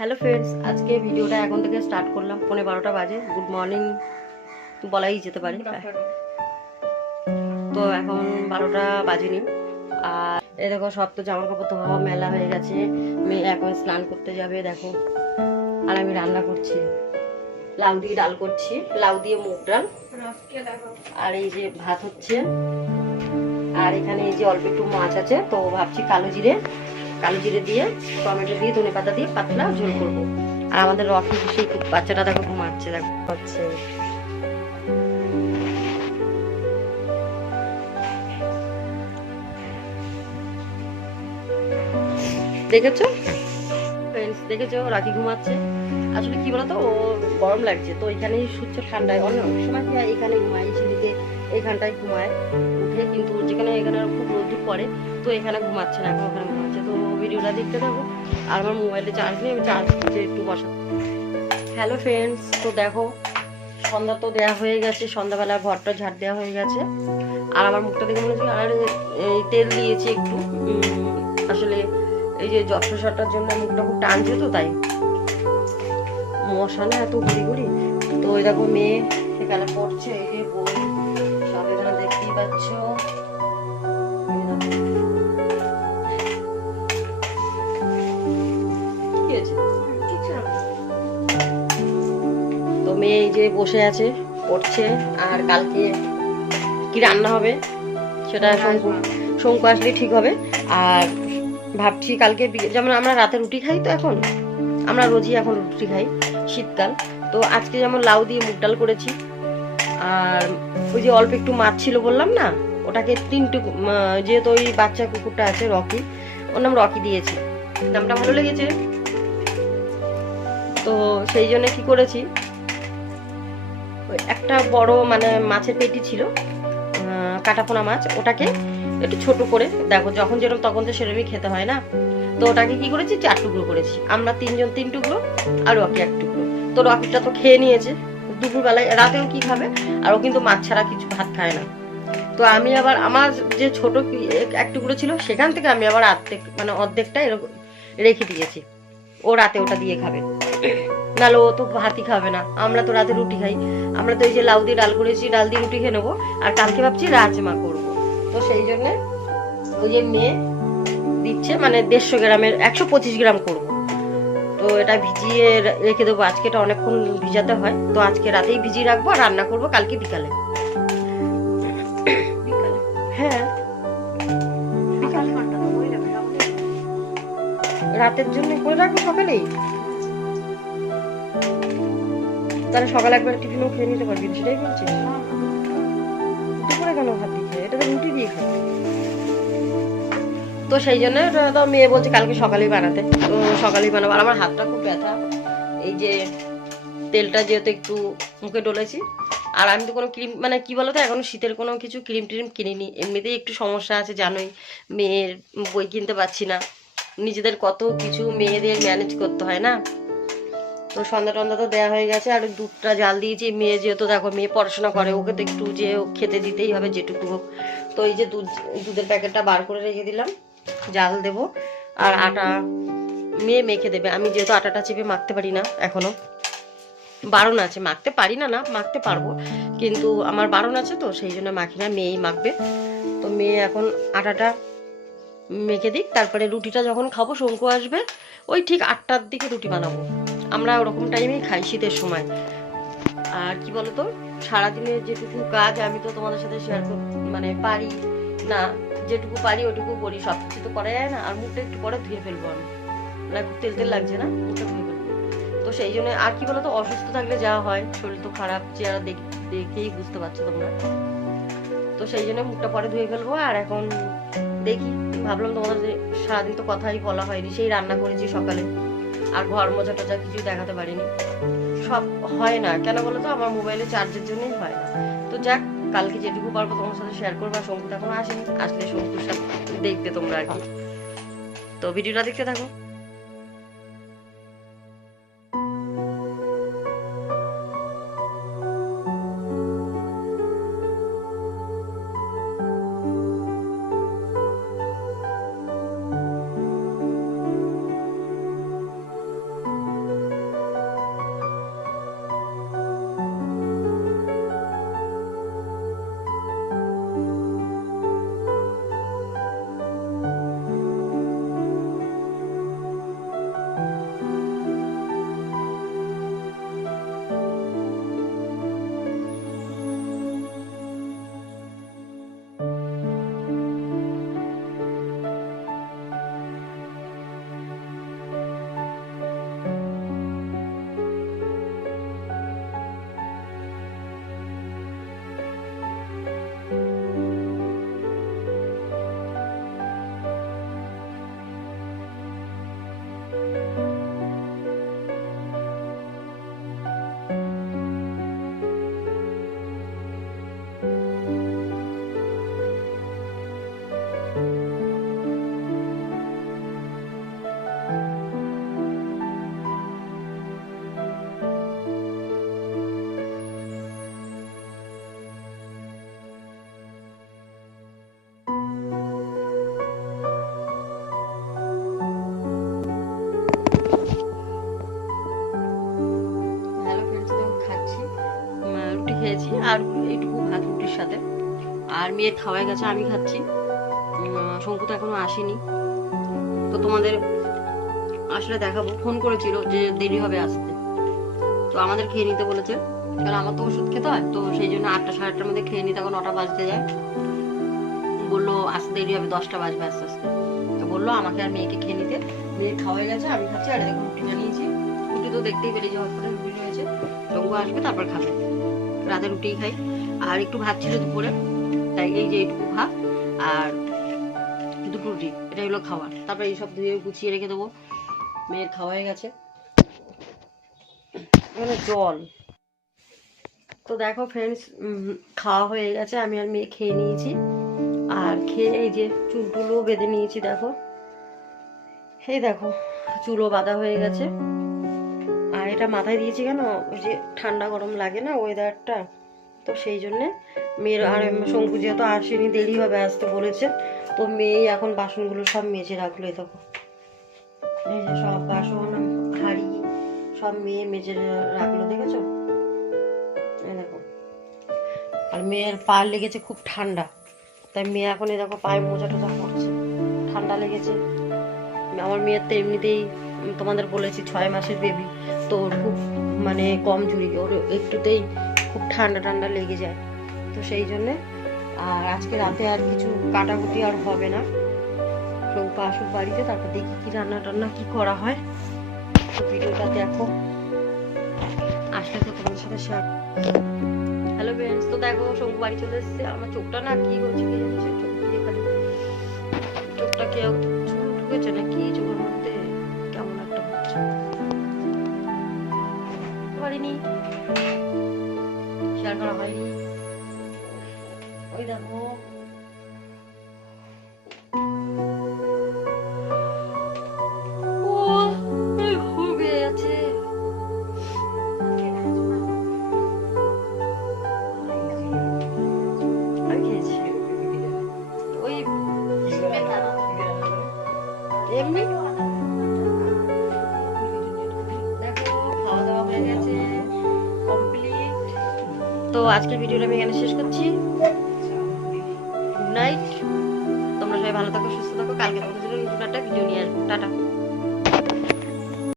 Hello friends, আজকে ভিডিওটা এখন থেকে স্টার্ট করলাম। 11:30 বাজে। গুড মর্নিং বলাই যেতে পারে। তো এখন 12টা বাজেনি। আর এই দেখো, সব তো জামা কাপড় ধোয়া মেলা হয়ে গেছে। মেয়ে এখন স্নান করতে যাবে দেখো। আর আমি রান্না করছি, লাউ দিয়ে ডাল করছি, লাউ দিয়ে মুগ ডাল। আর এই যে ভাত হচ্ছে। আর এখানে এই যে অল্প একটু মাছ আছে, তো ভাবছি কালো জিরে দিয়ে টমেটো দিয়ে ধনে পাতা দিয়ে পাতলা ঝোল করবো। আর আমাদের রকি সেই বাচ্চাটা দেখো ঘুমাচ্ছে, দেখো হচ্ছে। দেখেছো ফ্রেন্ডস, দেখেছো রাখি ঘুমাচ্ছে। আসলে কি বলতো, ও গরম লাগছে তো এখানেই সূর্য ঠান্ডায় অন্য সময় কি হয়, এখানে ঘুমায়, ছেলেকে এইখানটায় ঘুমায় উঠে, কিন্তু যেখানে এখানে খুব রোদ্দুর পড়ে তো এখানে ঘুমাচ্ছে না, এখন ওখানে ঘুমাচ্ছে। তো ভিডিওটা দেখতে থাকো। আর আমার মোবাইলে চার্জ নেই, আমি চার্জ দিতে একটু বসা। হ্যালো ফ্রেন্ডস, তো দেখো সন্ধ্যা তো দেওয়া হয়ে গেছে, সন্ধ্যাবেলা ঘরটা ঝাড় দেওয়া হয়ে গেছে। আর আমার মুখটা দেখে মনে হচ্ছে, আর এই তেল দিয়েছি একটু। আসলে এই যে জ্বর ঠসাটার জন্য মুখটা খুব টানছে, তো তাই মশা না এত ঘুরি ঘুরি। তো ওই দেখো মেয়ে সেখানে পড়ছে, এই যে বই সব এখানে দেখতেই পাচ্ছ। তো মেয়ে এই যে বসে আছে পড়ছে। আর কালকে কি রান্না হবে সেটা শঙ্কু আসলে ঠিক হবে। আর ভাবছি কালকে যেমন আমরা রাতে রুটি খাই, তো এখন আমরা রোজই এখন রুটি খাই শীতকাল। তো আজকে যেমন লাউ দিয়ে মুগ ডাল করেছি। আর ওই যে অল্প একটু মাছ ছিল বললাম না, ওটাকে যেহেতু ওই বাচ্চা কুকুরটা আছে রকি, ওর নাম রকি দিয়েছি, নামটা ভালো লেগেছে। তো সেই জন্য কি করেছি, ওই একটা বড় মানে মাছের পেটি ছিল, কাটাপোনা মাছ, ওটাকে একটু ছোট করে, দেখো যখন যেরকম তখন তো সেরকমই খেতে হয় না, তো ওটাকে কি করেছি 4 টুকরো করেছি। আমরা 3জন 3 টুকরো, আর রকি 1 টুকরো। তো রকিটা তো খেয়ে নিয়েছে দুপুরবেলায়, রাতেও কি খাবে, আর ও কিন্তু মাছ ছাড়া কিছু ভাত খায় না। তো আমি আবার আমার যে ছোট 1 টুকরো ছিল, সেখান থেকে আমি আবার অর্ধেকটা এরকম রেখে দিয়েছি। ও রাতে ওটা দিয়ে খাবে, নাহলে ও তো ভাতই খাবে না। আমরা তো রাতে রুটি খাই। আমরা তো এই যে লাউ দিয়ে ডাল করেছি, ডাল দিয়ে রুটি খেয়ে নেবো। আর কালকে ভাবছি রাজমা করবো। তো সেই জন্য ওই যে মেয়ে দিচ্ছে, মানে 150 গ্রামের 125 গ্রাম করবো। তো এটা ভিজিয়ে রেখে দেবো। আজকে এটা অনেকক্ষণ ভিজাতে হয়, তো আজকে রাতেই ভিজিয়ে রাখবো আর রান্না করবো কালকে বিকালে। হ্যাঁ, রাতের জন্য করে রাখবো সকালেই, তাহলে সকালে একবার টিফিনও খেয়ে নিতে পারবি, সেটাই বলছিস? দুপুরে কেন ভাত দিয়ে খাই, এটা তো রুটি দিয়ে খাই। তো সেই জন্য তো মেয়ে বলছে কালকে সকালেই বানাতে, তো সকালেই বানাবো। আর আমার হাতটা খুব ব্যথা, এই যে তেলটা যেহেতু একটু মুখে ডলেছি। আর আমি তো কোনো ক্রিম, মানে কি বলতো, এখনো শীতের কোনো কিছু ক্রিম ট্রিম কিনিনি। এমনিতেই একটু সমস্যা আছে জানোই, মেয়ের বই কিনতে পারছি না। নিজেদের কত কিছু মেয়েদের ম্যানেজ করতে হয় না। তো সন্ধ্যা টন্ধা তো দেওয়া হয়ে গেছে, আর দুধটা জাল দিয়েছি। মেয়ে যেহেতু দেখো মেয়ে পড়াশোনা করে, ওকে তো একটু যে খেতে দিতেই হবে যেটুকু হোক। তো এই যে দুধের প্যাকেটটা বার করে রেখে দিলাম, জাল দেব। আর আটা মেয়ে মেখে দেবে, আমি যেহেতু আটাটা চেপে মাখতে পারি না, এখনো বারণ আছে, মাখতে পারি না, না মাখতে পারবো, কিন্তু আমার বারণ আছে, তো সেই জন্য মাখি না, মেয়েই মাখবে। তো মেয়ে এখন আটাটা মেখে দিক, তারপরে রুটিটা যখন খাবো, শঙ্কু আসবে, ওই ঠিক 8টার দিকে রুটি বানাবো। আমরা ওরকম টাইমেই খাই শীতের সময়। আর কি বলতো, সারাদিনের যেটুকু কাজ আমি তো তোমাদের সাথে শেয়ার মানে পারি না, যেটুকু পারি ওটুকু করি, সব কিছু তো করা যায় না। আর মুখটা একটু পরে ধুয়ে ফেলবো আমি, মানে খুব তেল তেল লাগছে না, মুখটা ধুয়ে ফেলবো। তো সেই জন্য, আর কি বলতো, অসুস্থ থাকলে যা হয়, শরীর তো খারাপ, চেহারা দেখেই বুঝতে পারছো তোমরা। তো সেই জন্য মুখটা পরে ধুয়ে ফেলবো। আর এখন দেখি, ভাবলাম তোমাদের সারাদিন তো কথাই বলা হয়নি, সেই রান্না করেছি সকালে, আর ঘর মোছা টোছা কিছু দেখাতে পারিনি। সব হয় না কেন বলো তো, আমার মোবাইলে চার্জের জন্যই হয় না। তো যাক, কালকে যেটুকু পারবো তোমার সাথে শেয়ার করবো। আর শঙ্কু এখনো আসেনি, আসলে শঙ্কুর সাথে দেখবে তোমরা আর কি। তো ভিডিওটা দেখতে থাকো। আর এইটুকু ভাত রুটির সাথে। আর মেয়ে খাওয়াই গেছে, আমি খাচ্ছি। শঙ্কু তো এখনো আসেনি, তো তোমাদের আসলে দেখাবো। ফোন করেছিল যে দেরি হবে আসতে, তো আমাদের খেয়ে নিতে বলেছে, কারণ আমার তো ওষুধ খেতে হয়, তো সেই জন্য 8টা সাড়ে 8টার মধ্যে খেয়ে নিতে, এখন 9টা বাজতে যায়। বললো আসতে দেরি হবে, 10টা বাজবে আস্তে আস্তে। তো বললো আমাকে আর মেয়েকে খেয়ে নিতে। মেয়ে খাওয়াই গেছে, আমি খাচ্ছি। আর দেখো রুটি বানিয়েছি, রুটি তো দেখতেই পেলি যে হসপিটাল রুটি রয়েছে। শঙ্কু আসবে তারপর খাবে, রাতে রুটিই খাই। আর একটু ভাত ছিল দুপুরে, তাই এই যে এইটুকু ভাত আর দুটো রুটি, এটা হলো খাবার। তারপর এইসব ধুয়ে গুছিয়ে রেখে দেবো। মেয়ের খাওয়াই গেছে, মানে জল। তো দেখো ফ্রেন্ডস, খাওয়া হয়ে গেছে, আমি আর মেয়ে খেয়ে নিয়েছি। আর খেয়ে এই যে চুল টুলও বেঁধে নিয়েছি, দেখো এই দেখো চুলও বাঁধা হয়ে গেছে। আর এটা মাথায় দিয়েছি কেন, ওই যে ঠান্ডা গরম লাগে না ওয়েদারটা, তো সেই জন্যে। মেয়ের আর শঙ্কু যেহেতু আসেনি, দেরি হবে আসতে বলেছে, তো মেয়ে এখন বাসনগুলো সব মেজে রাখলো। এই দেখো, এই যে সব বাসন হাঁড়ি সব মেয়ে মেজে রাখলো, দেখেছো? এই দেখো। আর মেয়ের পা লেগেছে খুব ঠান্ডা, তাই মেয়ে এখন এই দেখো পায়ে মোজা টোজা পড়ছে, ঠান্ডা লেগেছে। আমার মেয়ের তো এমনিতেই তোমাদের বলেছি 6 মাসের বেবি, তো ওর খুব মানে কম ঝুড়ি, ওর একটুতেই খুব ঠান্ডা ঠান্ডা লেগে যায়, তো সেই জন্যে। আর আজকে রাতে আর কিছু কাটাকুটি আর হবে না, শঙ্কু আসুক বাড়িতে, তারপর দেখি কি রান্না টান্না কি করা হয়। তো ভিডিওটা দেখো, আসলে তো তোমাদের সাথে শেয়ার। হ্যালো ফ্রেন্ডস, তো দেখো শঙ্কু বাড়ি চলে এসেছে। আমার চোখটা না কি হচ্ছে কি জানিস, চোখ দিয়ে খালি চোখটা কেউ চুল ঢুকেছে না কি চোখের মধ্যে, কেমন একটা হচ্ছে। পারিনি, শেয়ার করা হয়নি। ওই দেখো এমনি দেখো খাওয়া দাওয়া হয়ে গেছে কমপ্লিট। তো আজকের ভিডিওটা আমি এখানে শেষ করছি। গুড নাইট, তোমরা সবাই ভালো থাকো, সুস্থ থাকো। কালকে তোমাদের জন্য নতুন একটা ভিডিও নিয়ে আসবো। টাটা।